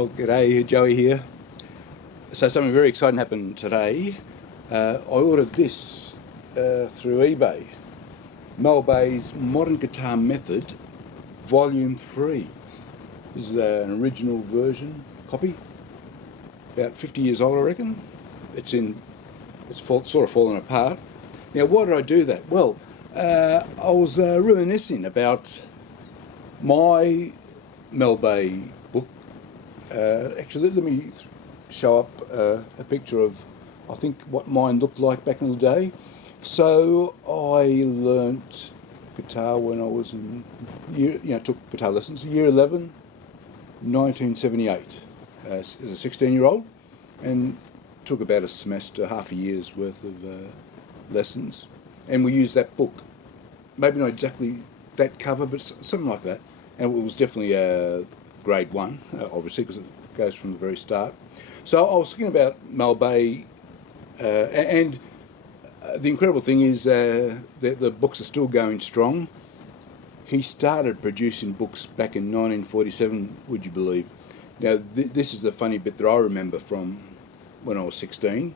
Oh, g'day, Joey here. So something very exciting happened today. I ordered this through eBay. Mel Bay's Modern Guitar Method, Volume 3. This is an original version copy, about 50 years old, I reckon. It's sort of fallen apart. Now, why did I do that? Well, I was reminiscing about my Mel Bay book. Actually, let me show up a picture of, I think, what mine looked like back in the day. So I learnt guitar when I was took guitar lessons, year 11, 1978, as a 16-year-old, and took about a semester, half a year's worth of lessons. And we used that book. Maybe not exactly that cover, but something like that. And it was definitely grade 1, obviously, because it goes from the very start. So I was thinking about Mel Bay, and the incredible thing is the books are still going strong. He started producing books back in 1947, would you believe? Now, this is the funny bit that I remember from when I was 16,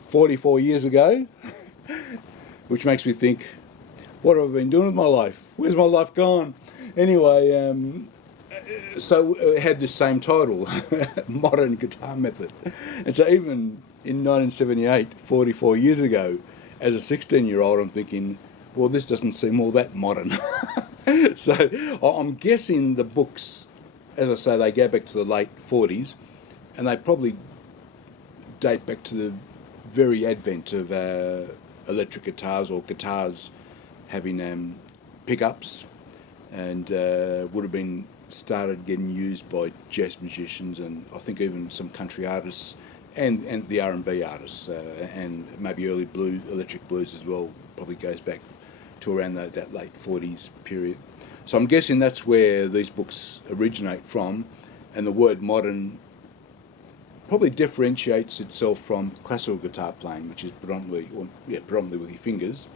44 years ago, which makes me think, what have I been doing with my life? Where's my life gone? Anyway, so it had this same title, Modern Guitar Method. And so even in 1978, 44 years ago, as a 16-year-old, I'm thinking, well, this doesn't seem all that modern. So I'm guessing the books, as I say, they go back to the late 40s, and they probably date back to the very advent of electric guitars, or guitars having pickups, and would have been started getting used by jazz musicians, and I think even some country artists and the R&B artists, and maybe early electric blues as well. Probably goes back to around that late 40s period. So I'm guessing that's where these books originate from, and the word modern probably differentiates itself from classical guitar playing, which is predominantly with your fingers.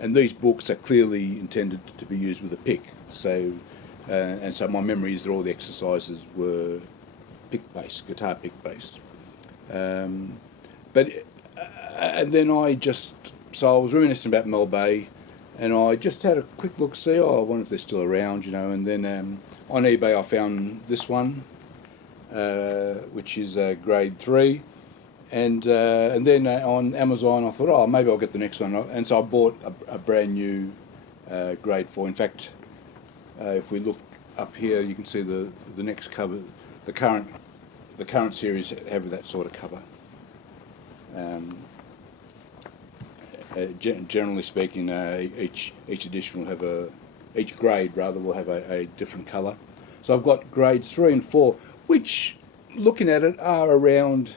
And these books are clearly intended to be used with a pick. So, and so my memory is that all the exercises were pick-based, guitar pick-based. And then I was reminiscing about Mel Bay, and I just had a quick look, see, I wonder if they're still around, and then on eBay I found this one, which is grade 3. And then on Amazon I thought, oh, maybe I'll get the next one. And so I bought a brand new grade 4. In fact, if we look up here, you can see the next cover. The current series have that sort of cover. Generally speaking, each edition will have each grade will have a different colour. So I've got grades 3 and 4, which, looking at it, are around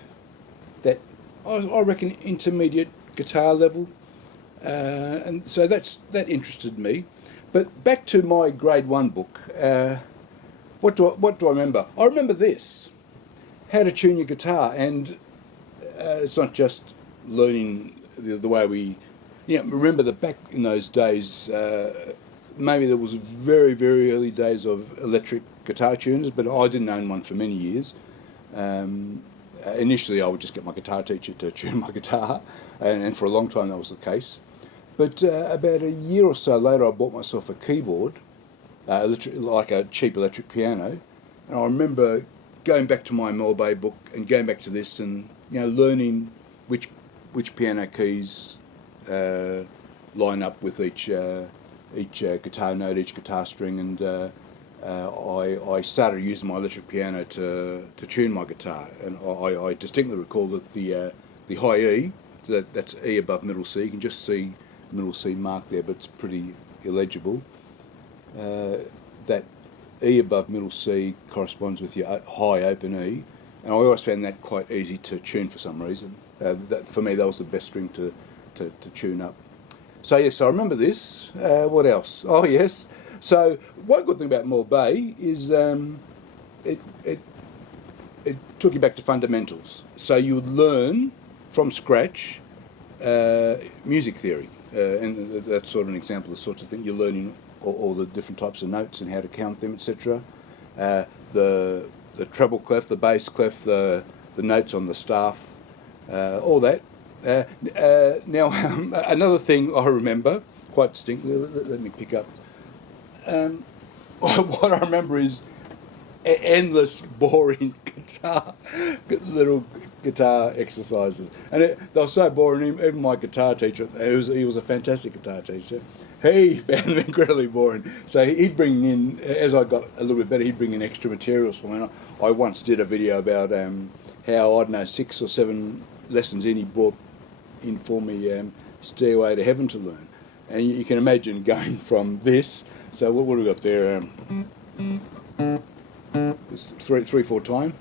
that, I reckon, intermediate guitar level, and so that interested me. But back to my grade 1 book, what do I remember? I remember this: how to tune your guitar, and it's not just learning the way we, remember that back in those days, maybe there was very, very early days of electric guitar tuners, but I didn't own one for many years. Initially, I would just get my guitar teacher to tune my guitar, and for a long time that was the case. But about a year or so later, I bought myself a keyboard, like a cheap electric piano, and I remember going back to my Mel Bay book and going back to this, and learning which piano keys line up with each guitar note, each guitar string, and I started using my electric piano to tune my guitar, and I distinctly recall that the high E, so that's E above middle C. You can just see middle C marked there, but it's pretty illegible. That E above middle C corresponds with your high open E, and I always found that quite easy to tune for some reason. For me, that was the best string to tune up. So yes, I remember this. What else? Oh yes. So one good thing about Mel Bay is it took you back to fundamentals. So you would learn from scratch music theory, and that's sort of an example of the sorts of thing you're learning, all the different types of notes and how to count them, etc. The treble clef, the bass clef, the notes on the staff, all that. Now, another thing I remember quite distinctly. Let me pick up. What I remember is endless boring little guitar exercises, and they were so boring. Even my guitar teacher, he was a fantastic guitar teacher. He found them incredibly boring. So he'd bring in, as I got a little bit better, he'd bring in extra materials for me. I once did a video about how, I don't know, 6 or 7 lessons in, he brought in for me Stairway to Heaven to learn. And you can imagine going from this. So what have we got there? Three, 4 time.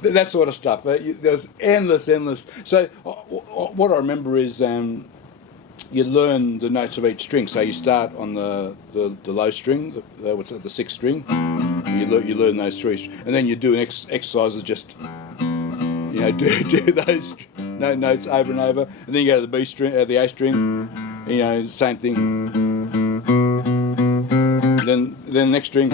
That sort of stuff. There's endless. So what I remember is you learn the notes of each string. So you start on the low string, what's the 6th string. You learn those 3, and then you do exercises just do those notes over and over, and then you go to the B string, the A string. Same thing. Then the next string.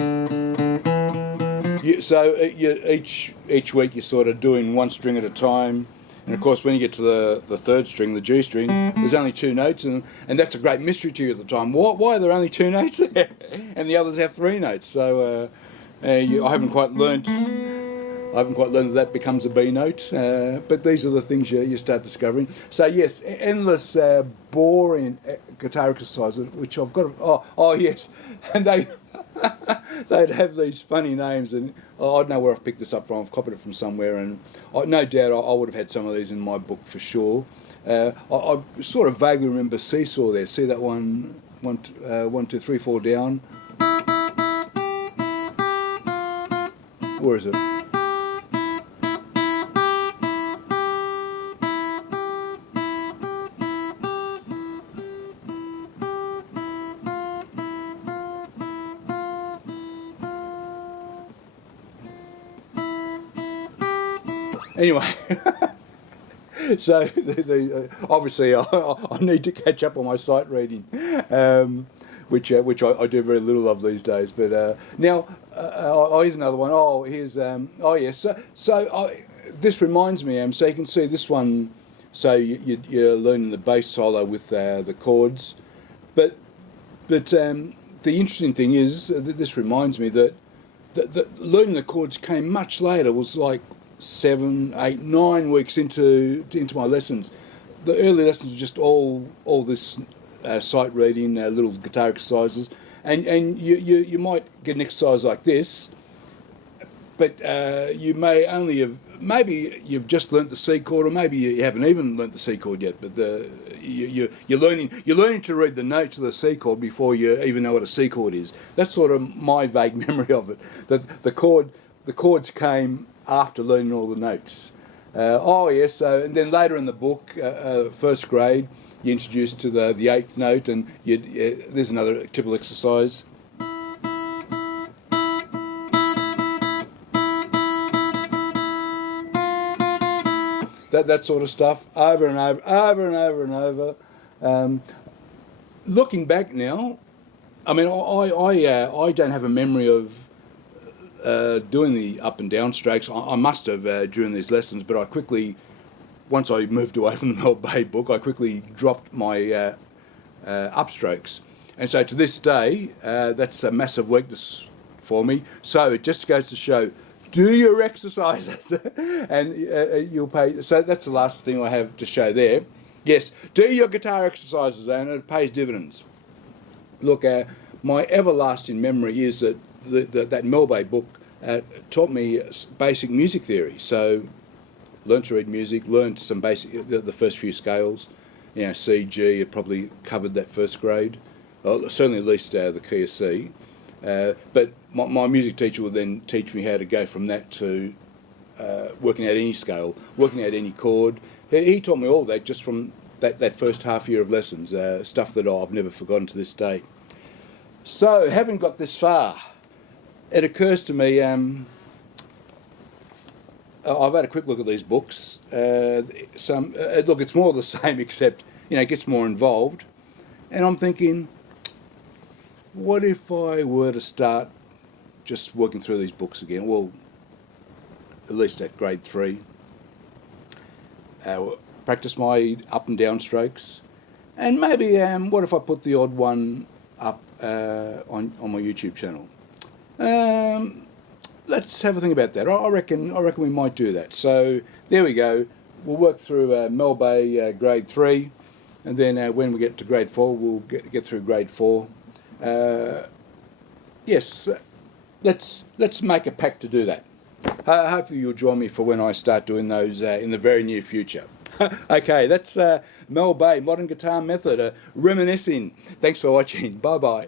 Each week you're sort of doing 1 string at a time, and of course when you get to the 3rd string, the G string, there's only 2 notes, and that's a great mystery to you at the time. Why are there only 2 notes there, and the others have 3 notes? So I haven't quite learnt that becomes a B note, but these are the things you start discovering. So yes, endless boring guitar exercises, which I've got. Oh yes, and they'd have these funny names, and I don't know where I've picked this up from. I've copied it from somewhere, and no doubt I would have had some of these in my book for sure. I sort of vaguely remember Seesaw there. See that one, 1, 2, 3, 4 down. Where is it? Anyway, so obviously I need to catch up on my sight reading, which I do very little of these days. But now, here's another one. Yes. So this reminds me. So you can see this one. So you're learning the bass solo with the chords, but the interesting thing is that this reminds me that learning the chords came much later. It was like 7, 8, 9 weeks into my lessons. The early lessons were just all this sight reading, little guitar exercises, and you might get an exercise like this, but you may only have, maybe you've just learnt the C chord, or maybe you haven't even learnt the C chord yet. But you're learning to read the notes of the C chord before you even know what a C chord is. That's sort of my vague memory of it. That the chords came after learning all the notes. Yes. And then later in the book, 1st grade, you're introduced to the 8th note, and there's another typical exercise. That sort of stuff, over and over. Looking back now, I mean, I don't have a memory of doing the up and down strokes. I must have during these lessons, but I quickly, once I moved away from the Mel Bay book, I quickly dropped my upstrokes. And so to this day, that's a massive weakness for me. So it just goes to show, do your exercises, and you'll pay. So that's the last thing I have to show there. Yes, do your guitar exercises, and it pays dividends. Look, my everlasting memory is that that Mel Bay book taught me basic music theory. So, learned to read music, learned some basic, the first few scales. C, G, it probably covered that 1st grade. Well, certainly at least the key of C. But my music teacher would then teach me how to go from that to working out any scale, working out any chord. He taught me all that just from that first half year of lessons, stuff that I've never forgotten to this day. So, having got this far, it occurs to me, I've had a quick look at these books. Look, it's more of the same, except, it gets more involved. And I'm thinking, what if I were to start just working through these books again? Well, at least at grade 3. Practice my up and down strokes. And maybe what if I put the odd one up on my YouTube channel? Let's have a think about that. I reckon we might do that. So there we go. We'll work through Mel Bay grade 3, and then when we get to grade 4, we'll get through grade 4. Yes, let's make a pact to do that. Hopefully you'll join me for when I start doing those in the very near future. Okay, that's Mel Bay Modern Guitar Method, Reminiscing. Thanks for watching. Bye bye.